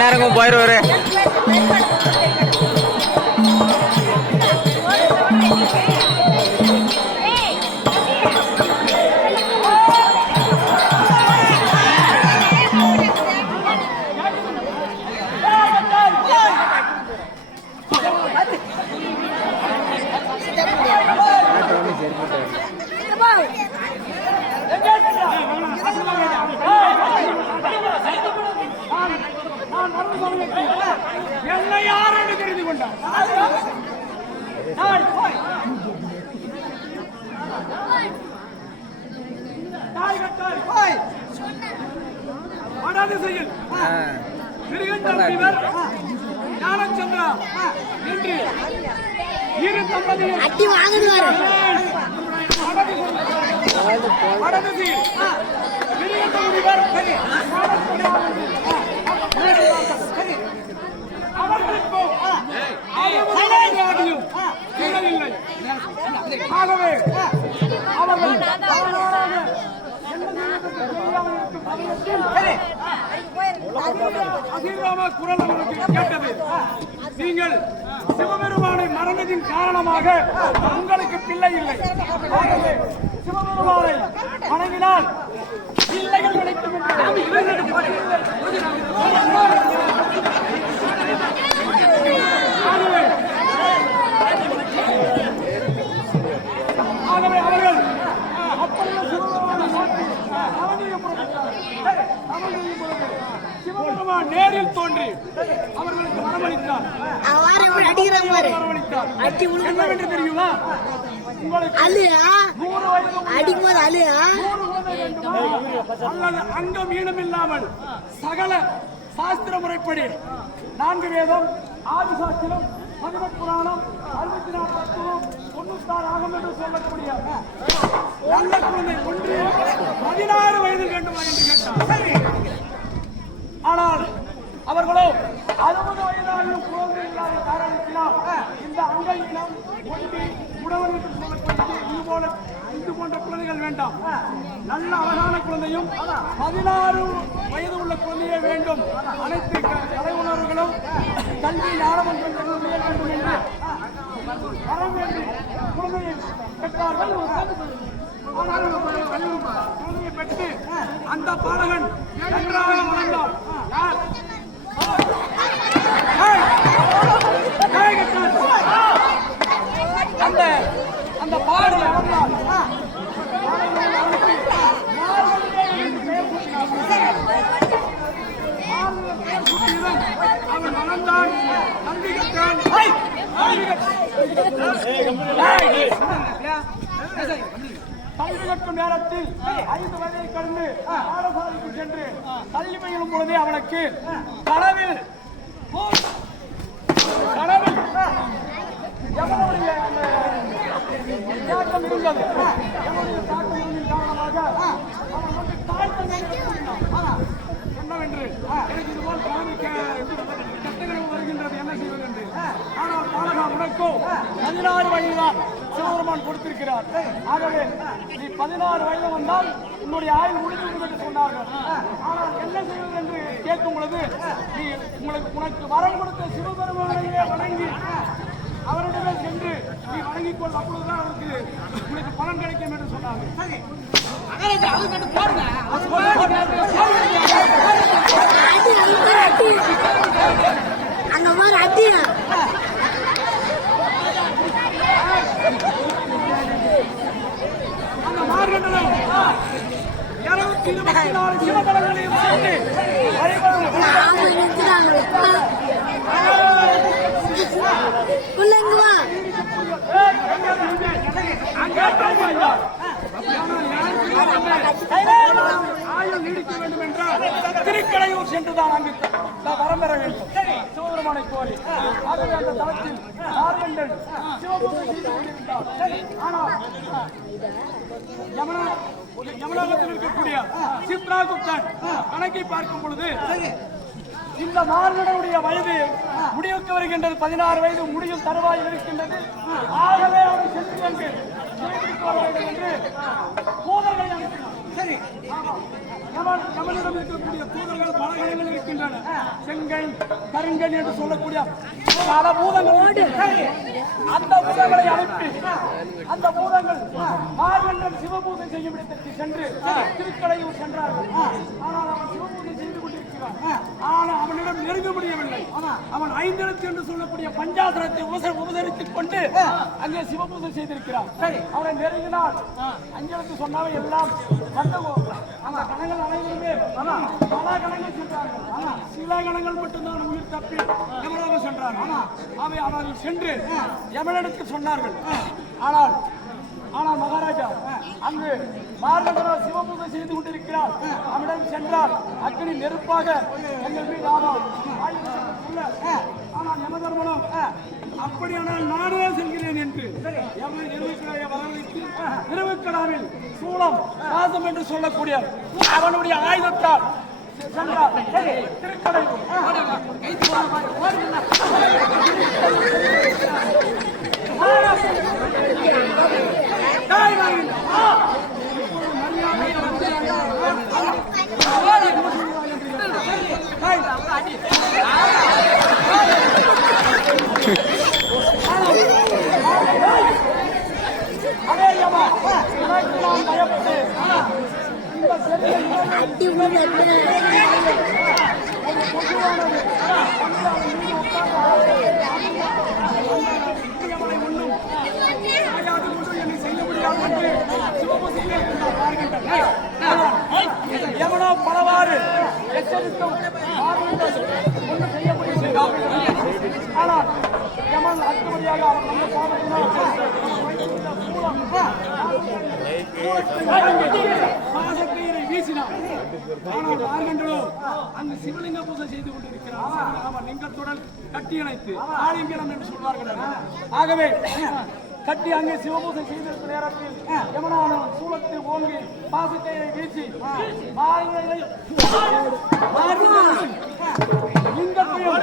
நேரம் போயிடுவாரு. என்னை யார் என்று தெரிந்து கொண்டார். வடதிசையில் ஞானச்சந்திரா என்று இரு தம்பதிகள் வடதிசையில் முனிவர் அவர்களுக்கும் இல்லை. ஆகவே அவர்கள் அசீராம குரல் அவர்களுக்கு கேட்டது. நீங்கள் சிவபெருமானை மறந்ததின் காரணமாக உங்களுக்கு பிள்ளை இல்லை. ஆகவே சிவபெருமானை வணங்கினால் பிள்ளைகள் கிடைக்கும் ஆகவே அவர்கள் அப்படியே சிவபெருமான் நேரில் தோன்றி அவர்களுக்கு வரவழைத்தார். என்னவென்று தெரியுமா? அல்லது அங்கம் ஈனம் இல்லாமல் சகல சாஸ்திர முறைப்படி 4 வேதம், 6 சாஸ்திரம், 11 புராணம், 64 தத்துவம், 96 ஆகம் என்று சொல்லக்கூடிய நல்ல குழந்தை ஒன்று 16 வயதில் வேண்டுமா என்று கேட்டார். ஆனால் அவர்களோ 60 வயதாகியும் குழந்தை இல்லாத காரணத்தினால் இந்த அங்க இனம் ஒன்றி உடவர் என்று சொல்லக்கூடிய இது போன்ற குழந்தைகள் வேண்டாம், நல்ல அழகான குழந்தையும் 16 வயது உள்ள குழந்தையே வேண்டும். அனைத்து கலை உணர்வுகளும் கல்வி ஞானமன்றம் வேண்டும் என்று வரம் வேண்டி குழந்தையை பெற்றார்கள். குழந்தையை பெற்று அந்த பாலகன் நன்றாக வளர்ந்தார். அந்த பாடலை அவர்களால் அவன் வளர்ந்தான். கல்வி கற்கும் நேரத்தில் 5 வயதை கடந்து பாடசாலைக்கு சென்று கல்வி பயிலும் பொழுதே அவனுக்கு கனவில் எவனுடைய தாக்கம் இருந்தது. எவனுடைய தாக்கம் இருந்ததின் காரணமாக அவன் வந்து தாழ்த்தம் என்னவென்று எனக்கு இதுபோல் கட்டங்கள் வருகின்றது, என்ன செய்வது என்று. ஆனால் பாலகா உனக்கோ 16 வயதுதான் சிவபெருமான் கொடுத்திருக்கிறார். ஆகவே நீ 16 வயது வந்தால் உன்னுடைய ஆயுள் முடிந்துவிடும் என்று சொன்னார்கள். ஆனால் என்ன செய்வது என்று கேட்கும் பொழுது நீ உனக்கு வரம் கொடுத்த சிவபெருமானையே வணங்கி அவரிடமே சென்று நீ வணங்கிக் கொள், அப்பொழுதுதான் உனக்கு பலன் கிடைக்கும் என்று சொன்னார்கள். அந்த மாதிரி அடியா அந்த மார்கண்டலம் 224 சிவகலங்களையும் சேர்த்து பிள்ளைங்களா ஆயுள் நீடிக்க வேண்டும் என்றால் திருக்கடையூர் சென்றுதான் அங்கு வரம் பெற வேண்டும் சிவபெருமானை கோரி. ஆகவே அந்த தளத்தில் மார்கண்டன் சிவபூஜை செய்து கொண்டிருந்தார். ஆனால் யமுனாலத்தில் இருக்கக்கூடிய சித்ராகுப்தன் கணக்கை பார்க்கும் பொழுது இந்த மார்கண்டனுடைய வயது முடிவுக்கு வருகின்றது, 16 வயது முடியும் தருவாயில் இருக்கின்றது. ஆகவே அவர் சென்று என்று தூதர்களை அனுப்பினார். சரி, நம்மளிடம் இருக்கக்கூடிய தூதர்கள் பல இடங்களில் இருக்கின்றன. செங்கை கருங்கன் என்று சொல்லக்கூடிய பல பூதங்களோடு அந்த பூதங்களை அனுப்பி அந்த பூதங்கள் மார்கண்டன் சிவபூஜை செய்யும் இடத்திற்கு சென்று திருக்கடையூர் சென்றார்கள். ஆனால் அவன் சிவபூஜை செய்து கொண்டிருக்கிறான். ஆனால் அவனிடம் நெருங்க முடியவில்லை. அவன் 5 எழுத்து என்று சொல்லக்கூடிய பஞ்சாசனத்தை உபசரித்துக் கொண்டு அங்கே சிவபூஜை செய்திருக்கிறான். அவனை நெருங்கினால் 5 எழுத்து சொன்னாவே எல்லாம் அந்த கணங்கள் அனைவருமே பல கணங்கள் சென்றார்கள். சில கணங்கள் மட்டும்தான் உயிர் தப்பி யமலோகம் சென்றார்கள். அவை அவர்கள் சென்று யமனிடத்தில் சொன்னார்கள். ஆனால் மகாராஜா அங்கு மார்கண்டனார் சிவபூஜை செய்து கொண்டிருக்கிறார். அவனிடம் சென்றால் அக்னி நெருப்பாக எங்கள் மீது ஆகும். ஆனால் யமதர்மனும் அப்படியானால் நானே செல்கிறேன் என்று வரவழைத்து திருவுக்கடாவில் சூளம் ராசம் என்று சொல்லக்கூடிய அவனுடைய ஆயுதத்தால் சென்றார். திருக்கடை எவனோ பலவாறு எச்சரித்தும் ஒன்றும் செய்ய முடியும். ஆனால் யமன் அடுத்தபடியாக அவன் வந்த பாசக்கயிறை வீசினான். ஆனால் மார்கண்டனோ அங்கு சிவலிங்க பூஜை செய்து கொண்டிருக்கிறான். அவன் லிங்கத்துடன் கட்டியணைத்து ஆலிங்கனம் என்று சொல்வார்கள். ஆகவே கட்டி அங்கே சிவபூஜை செய்திருக்கும் நேரத்தில் யமனானவன் சூலத்தில் ஓங்கி பாசக்கயிறை வீசி லிங்கத்தையும்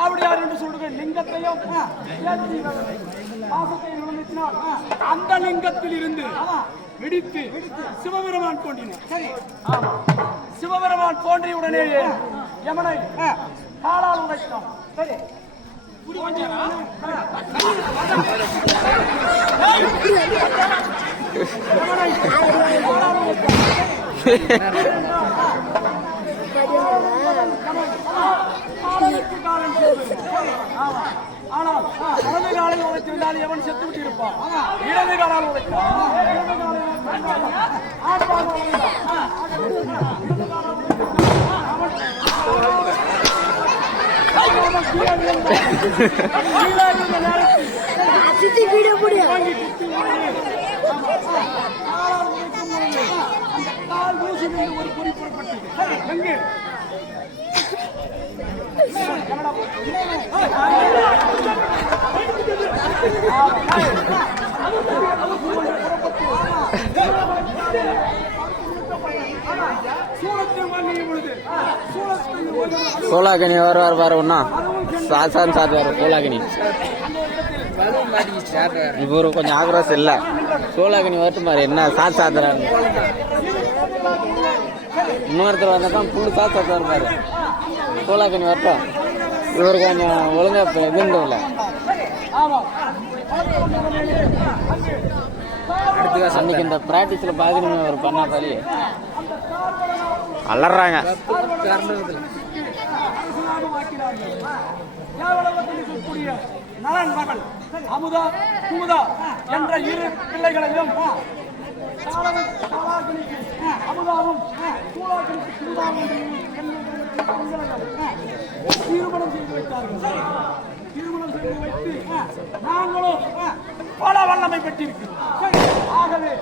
ஆவடியார் என்று சொல்லுகிற லிங்கத்தையும் பாசக்கயிறு விழுந்துச்சினால் அந்த லிங்கத்தில் இருந்து வெடித்து சிவபெருமான் தோன்றினார். சிவபெருமான் தோன்றிய உடனேயே யமனை காலால் உடைத்தான். சரி, ஆனால் வலது காலை உழைத்திருந்தால் எவன் செத்து விட்டு இருப்பான். இடது காலால் உழைத்தான். அங்கிருந்து ஒரு பொறி புறப்பட்டது. எங்கு? சோலாகனி வருவார் பாரு ஒன்னா சாசான் சாத்துவார் சோலாகனி இவரு கொஞ்சம் ஆக்ரோஷம் இல்லை சோலாகனி வரட்டும் பாரு என்ன சாத் சாத்துறாங்க இன்னொருத்தர் வந்தாதான் புல்லு சாத் சாத்துவார் பாரு சோலாகனி வரட்டும் இவரு கொஞ்சம் ஒழுங்கா இதுன்னு இல்லை அன்னைக்கு இந்த பிராக்டிஸ்ல பாக்கணுமே ஒரு பண்ணா பாரு அலறாங்க நலன் மகள் அமுதா குமுதா என்ற இரு பிள்ளைகளையும் அமுதாவும் திருமணம் செய்து வைத்தார்கள். திருமணம் செய்து வைத்து நாங்களும் பல வல்லமை பெற்றிருக்கிறோம். ஆகவே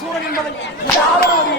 சூரன் என்பதை யாரும்